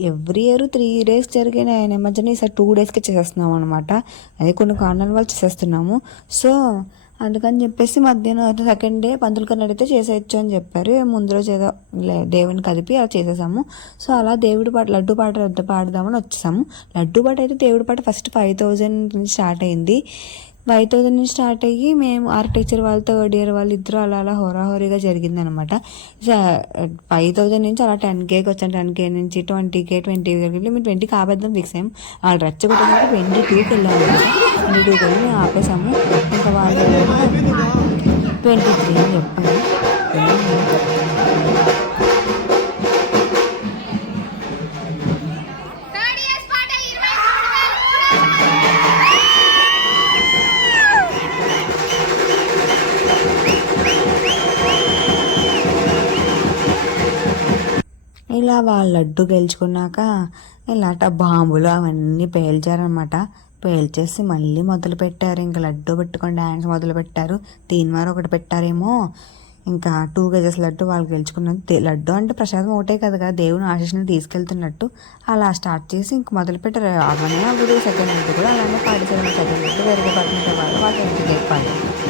Every year three days జరిగిన నిమజ్జనం ఈసారి టూ డేస్కి చేసేస్తున్నాం అనమాట అదే కొన్ని కారణాల వల్ల చేసేస్తున్నాము. సో అందుకని చెప్పేసి మధ్యాహ్నం సెకండ్ డే పంతులు కన్నా అడిగితే చేసేయచ్చు అని చెప్పారు. ముందు రోజు ఏదో దేవుని కలిపి అలా చేసేసాము. సో అలా దేవుడి పాట లడ్డు పాట రద్ద పాడదామని వచ్చేసాము. లడ్డు పాట అయితే దేవుడి పాట ఫస్ట్ ఫైవ్ థౌజండ్ నుంచి స్టార్ట్ అయింది. ఫైవ్ థౌజండ్ నుంచి స్టార్ట్ అయ్యి మేము ఆర్కిటెక్చర్ వాళ్ళు థర్డ్ ఇయర్ వాళ్ళు ఇద్దరు అలా అలా హోరాహోరీగా జరిగింది అనమాట ఫైవ్ థౌజండ్ నుంచి అలా టెన్ కేకి వచ్చాను టెన్ కే నుంచి ట్వంటీ కే ట్వంటీ వెళ్ళి మేము ట్వంటీకి ఆపేద్దాం ఫిక్స్ అయ్యాం. వాళ్ళు రెచ్చగొట్టేసరికి ట్వంటీ టూకి వెళ్ళాము ట్వంటీ టూకి వెళ్ళి మేము ఆపేసాము. ఇంకా వాళ్ళు ట్వంటీ త్రీ అని చెప్పారు. ఇలా వాళ్ళ లడ్డు గెలుచుకున్నాక ఇలాట బాంబులు అవన్నీ పేల్చారనమాట పేల్చేసి మళ్ళీ మొదలు పెట్టారు ఇంకా లడ్డు పెట్టుకొని డ్యాన్స్ మొదలు పెట్టారు తీన్మార్ ఒకటి పెట్టారేమో. ఇంకా టూ కేజెస్ లడ్డు వాళ్ళు గెలుచుకున్నది లడ్డు అంటే ప్రసాదం ఒకటే కదా కదా. దేవుని ఆశీస్సులు తీసుకెళ్తున్నట్టు అలా స్టార్ట్ చేసి ఇంక మొదలు పెట్టారు అవన్నీ అప్పుడు సెకండ్ లడ్డు కూడా అలానే పాడేశారు సెకండ్ లడ్డు వేరే పాడుతుంటే వాళ్ళు వాళ్ళు పాడారు